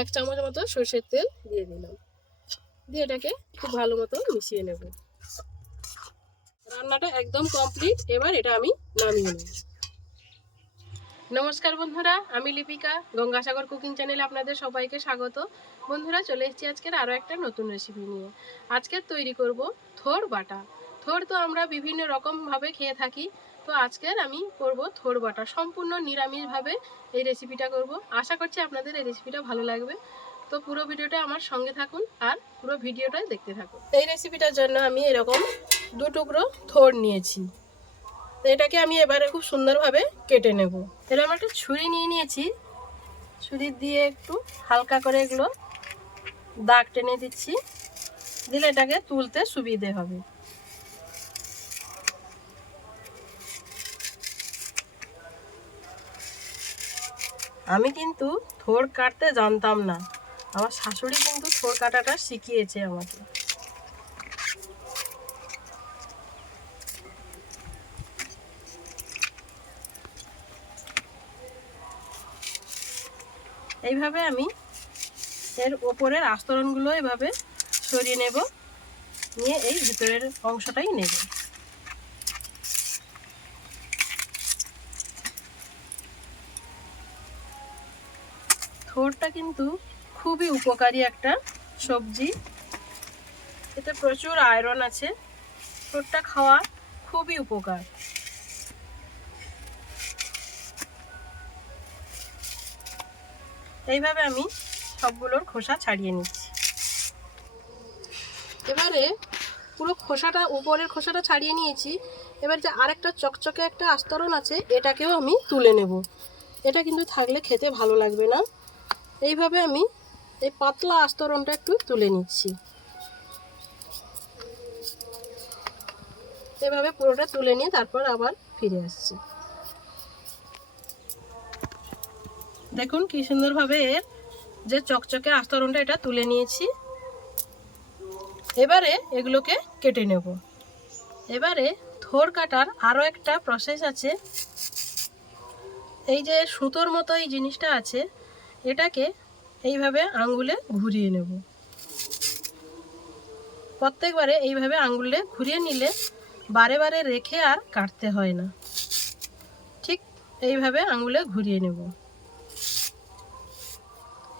এক চামচ মতো সর্ষের তেল দিয়ে দিলাম। দিয়ে এটাকে খুব ভালো মতো মিশিয়ে নেব। রান্নাটা একদম কমপ্লিট এবার এটা আমি নামিয়ে নেব। নমস্কার বন্ধুরা, আমি লিপিকা, গঙ্গাসাগর কুকিং চ্যানেলে আপনাদের সবাইকে স্বাগত। বন্ধুরা, চলে এসেছি আজকের আরও একটা নতুন রেসিপি নিয়ে। আজকে তৈরি করব থোর বাটা। থোর তো আমরা বিভিন্ন রকমভাবে খেয়ে থাকি। তো আজকের আমি করব থোর বাটা। সম্পূর্ণ নিরামিষভাবে এই রেসিপিটা করব। আশা করছি আপনাদের এই রেসিপিটা ভালো লাগবে। তো পুরো ভিডিওটা আমার সঙ্গে থাকুন আর পুরো ভিডিওটাই দেখতে থাকুন। এই রেসিপিটার জন্য আমি এরকম দু টুকরো থোর নিয়েছি। তো এটাকে আমি এবারে খুব সুন্দরভাবে কেটে নেব। এরকম একটা ছুরি নিয়ে নিয়েছি। ছুরি দিয়ে একটু হালকা করে এগুলো দাগ টেনে দিচ্ছি। দিলে এটাকে তুলতে সুবিধে হবে। আমি কিন্তু থোর কাটতে জানতাম না। আমার শাশুড়ি কিন্তু থোর কাটাটা শিখিয়েছে আমাকে। এইভাবে আমি এর ওপরের আস্তরণগুলো এভাবে সরিয়ে নেব। নিয়ে এই ভিতরের অংশটাই নেব। থোরটা কিন্তু খুবই উপকারী একটা সবজি। এতে প্রচুর আয়রন আছে। থোরটা খাওয়া খুবই উপকার। এইভাবে আমি সবগুলোর খোসা ছাড়িয়ে নিচ্ছি। এবারে পুরো খোসাটা, উপরের খোসাটা ছাড়িয়ে নিয়েছি। এবার যে আরেকটা চকচকে একটা আস্তরণ আছে, এটাকেও আমি তুলে নেব। এটা কিন্তু থাকলে খেতে ভালো লাগবে না। এইভাবে আমি এই পাতলা আস্তরণটা একটু তুলে নিচ্ছি। এভাবে পুরোটা তুলে নিয়ে তারপর আবার ফিরে আসছি। দেখুন কি সুন্দরভাবে এর যে চকচকে আস্তরণটা এটা তুলে নিয়েছি। এবারে এগুলোকে কেটে নেব। এবারে থোর কাটার আরও একটা প্রসেস আছে। এই যে সুতোর মতো এই জিনিসটা আছে এটাকে এইভাবে আঙ্গুলে ঘুরিয়ে নেব। প্রত্যেকবারে এইভাবে আঙ্গুলে ঘুরিয়ে নিলে বারে বারে রেখে আর কাটতে হয় না। ঠিক এইভাবে আঙ্গুলে ঘুরিয়ে নেব।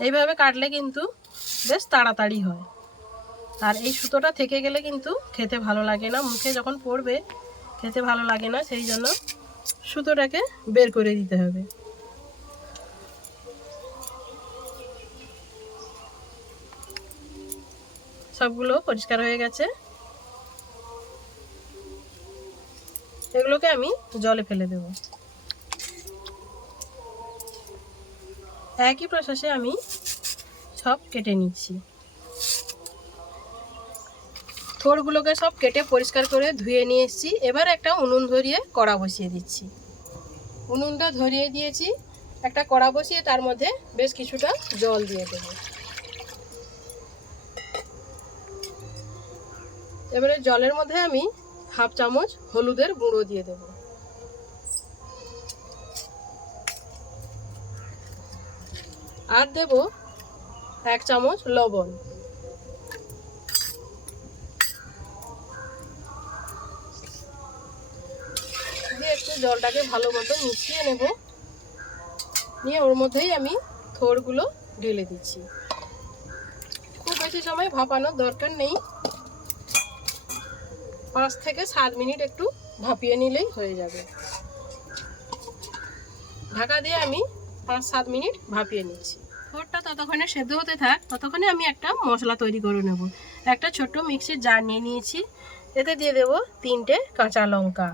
এইভাবে কাটলে কিন্তু বেশ তাড়াতাড়ি হয়। আর এই সুতোটা থেকে গেলে কিন্তু খেতে ভালো লাগে না, মুখে যখন পড়বে খেতে ভালো লাগে না, সেই জন্য সুতোটাকে বের করে দিতে হবে। সবগুলো পরিষ্কার হয়ে গেছে। এগুলোকে আমি জলে ফেলে দেব। একই প্রসেসে আমি সব কেটে নিচ্ছি। থোড়গুলোকে সব কেটে পরিষ্কার করে ধুয়ে নিয়ে এসেছি। এবার একটা উনুন ধরিয়ে কড়া বসিয়ে দিচ্ছি। উনুনটা ধরিয়ে দিয়েছি। একটা কড়া বসিয়ে তার মধ্যে বেশ কিছুটা জল দিয়ে দেবো। এবারে জলের মধ্যে আমি হাফ চামচ হলুদের গুঁড়ো দিয়ে দেব। আর দেব এক চামচ লবণ। দিয়ে একটু জলটাকে ভালো মতো মিশিয়ে নেব। নিয়ে ওর মধ্যেই আমি থোড়গুলো ঢেলে দিচ্ছি। খুব বেশি সময় ভাপানোর দরকার নেই। পাঁচ থেকে সাত মিনিট একটু ভাপিয়ে নিলেই হয়ে যাবে। ঢাকা দিয়ে আমি পাঁচ সাত মিনিট ভাপিয়ে নিচ্ছি। থোরটা ততক্ষণে সেদ্ধ হতে থাক, ততক্ষণে আমি একটা মশলা তৈরি করে নেব। একটা ছোট্ট মিক্সির জার নিয়ে নিয়েছি, এতে দিয়ে দেব তিনটে কাঁচা লঙ্কা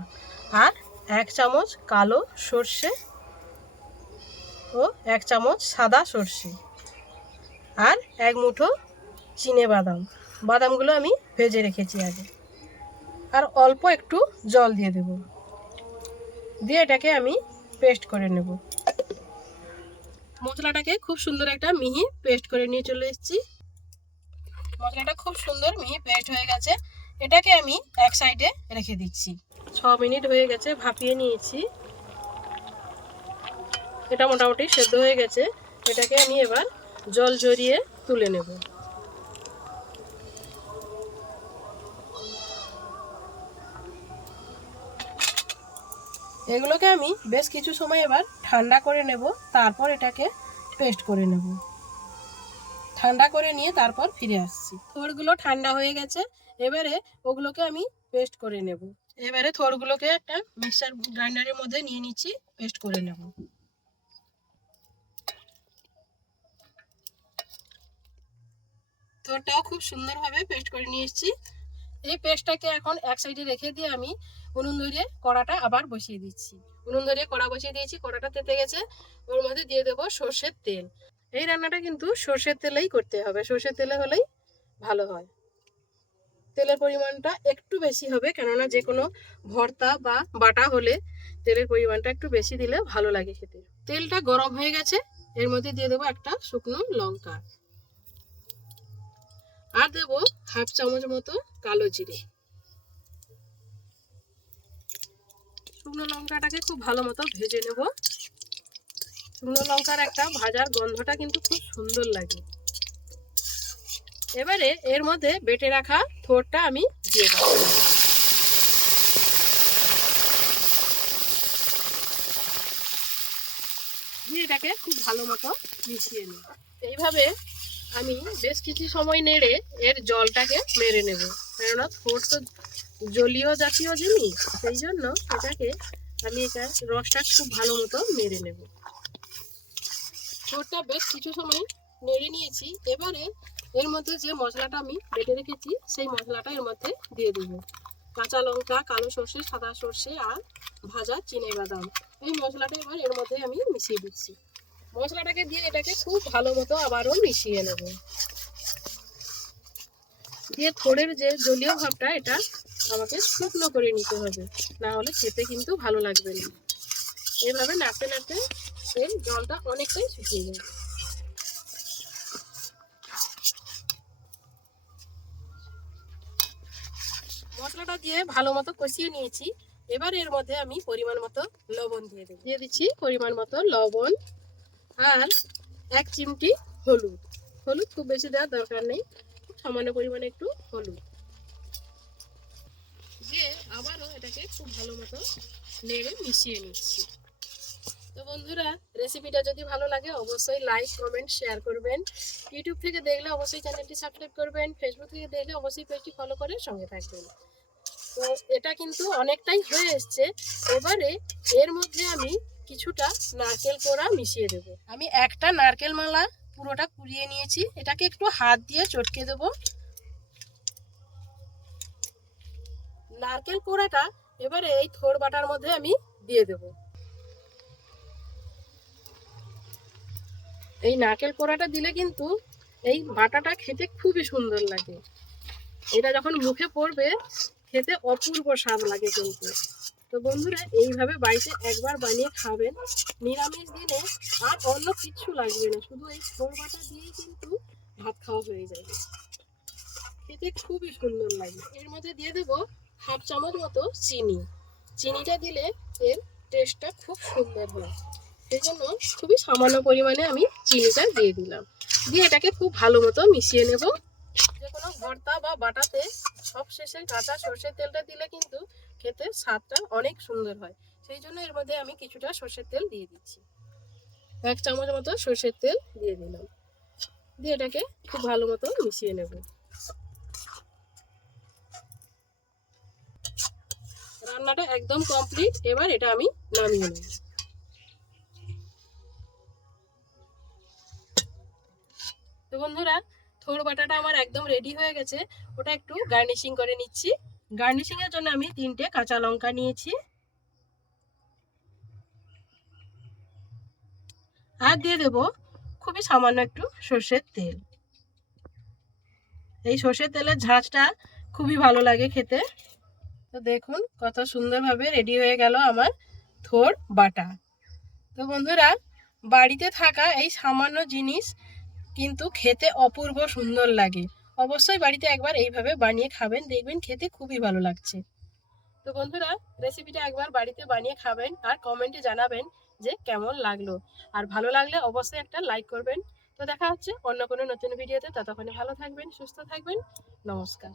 আর এক চামচ কালো সর্ষে ও এক চামচ সাদা সর্ষে আর এক মুঠো চিনে বাদাম। বাদামগুলো আমি ভেজে রেখেছি আগে। আর অল্প একটু জল দিয়ে দেব। দিয়ে এটাকে আমি পেস্ট করে নেব। মশলাটাকে খুব সুন্দর একটা মিহি পেস্ট করে নিয়ে চলে এসেছি। মশলাটা খুব সুন্দর মিহি পেস্ট হয়ে গেছে। এটাকে আমি এক সাইডে রেখে দিচ্ছি। ছ মিনিট হয়ে গেছে, ভাপিয়ে নিয়েছি। এটা মোটামুটি সেদ্ধ হয়ে গেছে। এটাকে আমি এবার জল ঝরিয়ে তুলে নেব। এগুলোকে আমি বেশ কিছু সময় এবার ঠান্ডা করে নেব, তারপর এটাকে পেস্ট করে নেব। ঠান্ডা করে নিয়ে তারপর ফিরে আসছি। থোড়গুলো ঠান্ডা হয়ে গেছে, এবারে ওগুলোকে আমি পেস্ট করে নেব। এবারে থোড়গুলোকে একটা মিক্সার গ্রাইন্ডারের মধ্যে নিয়ে নিচ্ছি, পেস্ট করে নেব। থোড়টাও খুব সুন্দরভাবে পেস্ট করে নিয়ে এসেছি। এই পেস্টটাকে এখন এক সাইডে রেখে দিয়ে আমি উনুন ধরিয়ে কড়াটা আবার বসিয়ে দিচ্ছি। উনুন ধরিয়ে কড়া বসিয়ে দিয়েছি, কড়াটা তেতে গেছে। ওর মধ্যে দিয়ে দেবো সর্ষের তেল। এই রান্নাটা কিন্তু সর্ষের তেলেই করতে হবে। সর্ষের তেলে হলেই ভালো হয়। তেলের পরিমাণটা একটু বেশি হবে, কেননা যে কোনো ভর্তা বা বাটা হলে তেলের পরিমাণটা একটু বেশি দিলে ভালো লাগে খেতে। তেলটা গরম হয়ে গেছে। এর মধ্যে দিয়ে দেবো একটা শুকনো লঙ্কা। আর দেবো হাফ চামচ মতো কালো জিরে। শুকনো লঙ্কাটাকে খুব ভালো মতো ভেজে নেব। শুকনো লঙ্কার একটা ভাজার গন্ধটা কিন্তু খুব সুন্দর লাগে। এবারে এর মধ্যে বেটে রাখা থোরটা আমি দিয়ে দেবো। এটাকে খুব ভালো মতো মিশিয়ে নিই এইভাবে আমি বেশ কিছু সময় নেড়ে এর জলটাকে মেরে নেব। কেননা থোর তো জলীয় জাতীয় জিনিস, সেই জন্য এটাকে আমি এটা রসটা খুব ভালো মতো মেরে নেব। থোরটা বেশ কিছু সময় নেড়ে নিয়েছি। এবারে এর মধ্যে যে মশলাটা আমি বেটে রেখেছি, সেই মশলাটা এর মধ্যে দিয়ে দেবো। কাঁচা লঙ্কা, কালো সর্ষে, সাদা সর্ষে আর ভাজা চিনে বাদাম। এই মশলাটা এবার এর মধ্যে আমি মিশিয়ে দিচ্ছি। মশলাটাকে দিয়ে এটাকে খুব ভালো মতো আবারও মিশিয়ে নেব। দিয়ে থোড়ের যে জলীয় ভাবটা, এটা আমাকে শুকনো করে নিতে হবে। না হলে খেতে কিন্তু ভালো লাগবে না। এভাবে নাড়তে নাড়তে এর জলটা অনেকটাই শুকিয়ে যাবে। মশলাটা দিয়ে ভালো মতো কষিয়ে নিয়েছি। এবার এর মধ্যে আমি পরিমাণ মতো লবণ দিয়ে দেবো। দিয়ে দিচ্ছি পরিমাণ মতো লবণ আর এক চিমটি হলুদ। হলুদ খুব বেশি দেওয়ার দরকার নেই খুব সামান্য পরিমাণে একটু হলুদ। আবারও এটাকে খুব ভালো মতো নেড়ে মিশিয়ে নিচ্ছি। তো বন্ধুরা রেসিপিটা যদি ভালো লাগে, অবশ্যই লাইক কমেন্ট শেয়ার করবেন। ইউটিউব থেকে দেখলে অবশ্যই চ্যানেলটি সাবস্ক্রাইব করবেন। ফেসবুক থেকে দেখলে অবশ্যই পেজটি ফলো করে সঙ্গে থাকবেন। তো এটা কিন্তু অনেকটাই হয়ে এসছে। এবারে এর মধ্যে আমি কিছুটা নারকেল কোড়া মিশিয়ে দেব। আমি একটা নারকেল মালা পুরোটা কুড়িয়ে নিয়েছি। এটাকে একটু হাত দিয়ে চটকে দেব। নারকেল কোড়াটা এবারে এই থোড় বাটার মধ্যে আমি দিয়ে দেব। এই নারকেল কোড়াটা দিলে কিন্তু এই বাটাটা খেতে খুবই সুন্দর লাগে। এটা যখন মুখে পড়বে, খেতে অপূর্ব স্বাদ লাগে কিন্তু। তো বন্ধুরা, এইভাবে বাড়িতে একবার বানিয়ে খাবেন। নিরামিষ দিনে আর অন্য কিছু লাগবে না, শুধু এই খোল বাটা দিয়েই কিন্তু ভাত খাওয়া হয়ে যাবে। খেতে খুবই সুন্দর লাগে। এর মধ্যে দিয়ে দেবো হাফ চামচ মতো চিনি। চিনিটা দিলে এর টেস্টটা খুব সুন্দর হয়। সেই জন্য খুবই সামান্য পরিমাণে আমি চিনিটা দিয়ে দিলাম। দিয়ে এটাকে খুব ভালো মতো মিশিয়ে নেব। যে কোনো ভর্তা বা বাটাতে সব শেষে কাঁচা সর্ষের তেলটা দিলে কিন্তু খেতে স্বাদটা অনেক সুন্দর হয়। সেই জন্য এর মধ্যে আমি কিছুটা সর্ষের তেল দিয়ে দিচ্ছি। এক চামচ মতো সর্ষের তেল দিয়ে দিলাম। দিয়ে এটাকে খুব ভালো মতো মিশিয়ে নেব। রান্নাটা একদম কমপ্লিট এবার এটা আমি নামিয়ে নেব। তো বন্ধুরা, থোড় বাটাটা আমার একদম রেডি হয়ে গেছে। ওটা একটু গার্নিশিং করে নিচ্ছি। গার্নিশিং এর জন্য আমি তিনটে কাঁচা লঙ্কা নিয়েছি। আর দিয়ে দেব খুবই সামান্য একটু সর্ষের তেল। এই সর্ষের তেলের ঝাঁঝটা খুবই ভালো লাগে খেতে। তো দেখুন কত সুন্দরভাবে রেডি হয়ে গেল আমার থোর বাটা। তো বন্ধুরা, বাড়িতে থাকা এই সামান্য জিনিস কিন্তু খেতে অপূর্ব সুন্দর লাগে। অবশ্যই বাড়িতে একবার এইভাবে বানিয়ে খাবেন, দেখবেন খেতে খুবই ভালো লাগছে। তো বন্ধুরা রেসিপিটা একবার বাড়িতে বানিয়ে খাবেন আর কমেন্টে জানাবেন যে কেমন লাগল। আর ভালো লাগলে অবশ্যই একটা লাইক করবেন। তো দেখা হচ্ছে অন্য কোনো নতুন ভিডিওতে ততক্ষণে ভালো থাকবেন, সুস্থ থাকবেন। নমস্কার।